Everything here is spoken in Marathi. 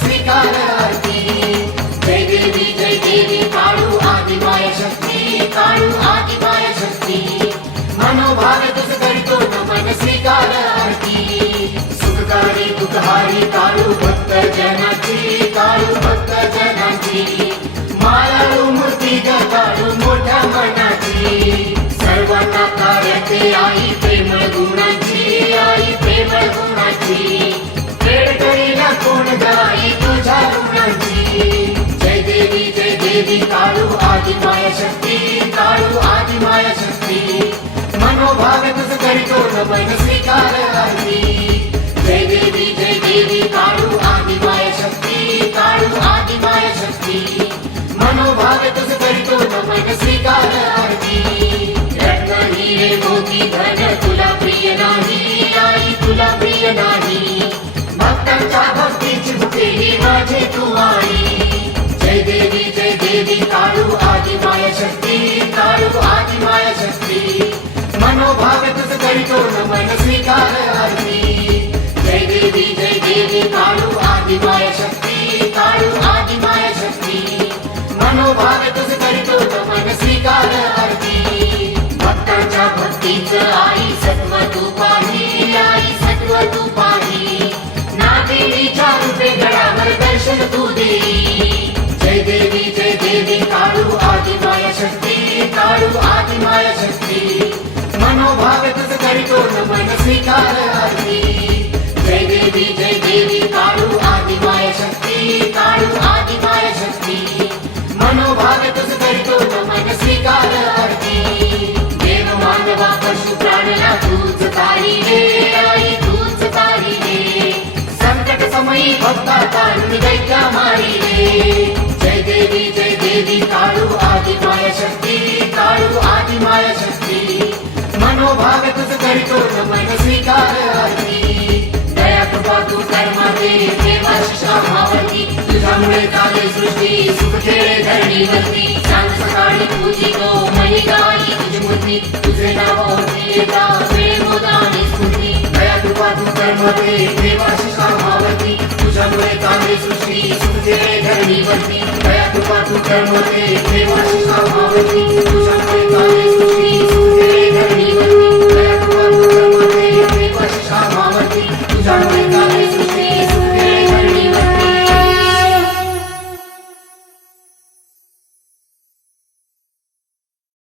स्वीकार आरती जय देवी काळू आदिमाय शक्ती काळू आदिमाय शक्ती मनोभावे तुझ करीतो नमन स्वीकार आरती सुखकारी दुःखहारी काळू भक्त जनाची काळू भक्त जनाची मायाळू मूर्ती ग काळू मोठ्या मनाची सर्वांना कार्याते आई प्रेमळ गुणाची आई प्रेमळ गुणाची वेळ करीला कोण गाई तुझ्या गुणाची जय देवी काळू आदिमाय शक्ती काळू आदिमाय शक्ती मनोभावे तुझ करीतो नमन स्वीकार आरती जय देवी काळू आदिमाय शक्ती काळू आदिमाय शक्ती मनोभावे तुझ करीतो नमन स्वीकार आरती रत्न हिरे मोती धन तुला प्रिय नाही आई तुला प्रिय नाही भक्तांच्या भक्तीची भुकेली माझी तू आई जय देवी काळू आदिमाय शक्ती काळू आदिमाय शक्ती मनोभावे तुझ करीतो नमन स्वीकार आरती जय देवी काळू आदिमाय शक्ती काळू आदिमाय शक्ती मनोभावे तुझ करीतो नमन स्वीकार आरती भक्तांच्या भक्तीचं आई सत्व तू पाही आई सत्व तू पाही नादेवीच्या रूपे गडावर दर्शन तू दे जय देवी काळू आदिमाय शक्ती काळू आदिमाय शक्ती मनोभावे तुझ करीतो नमन स्वीकार आरती जय देवी काळू आदिमाय शक्ती काळू आदिमाय शक्ती मनोभावे तुझ करीतो नमन स्वीकार आरती देव मानवा पशु प्राणला तूच तारी रे आई तूच तारी रे संकट समयी भक्ता तारुण दैत्या मारी रे जय देवी काळू आदिमाय शक्ती काळू आदिमाय शक्ती मनोभावे तुझ करीतो नमन स्वीकार आरती दया कृपा तू कर्माते देवा शिषा भावती तुझ्यामुळे चाले सृष्टी सुख खेळे धरणीवरती सांग सकाळी पूजी गो मही गाई तुझी मूर्ती तुझे नाव ओळखी येता वेळ मोदानी स्फूर्ती दया कृपा तू कर्माते देवा शिषा भावती तुझ्यामुळे चाले सृष्टी सुख खेळे धरणीवरती दया कृपा तू कर्माते देवा शिषा भावती तुझ्यामुळे चाले सृष्टी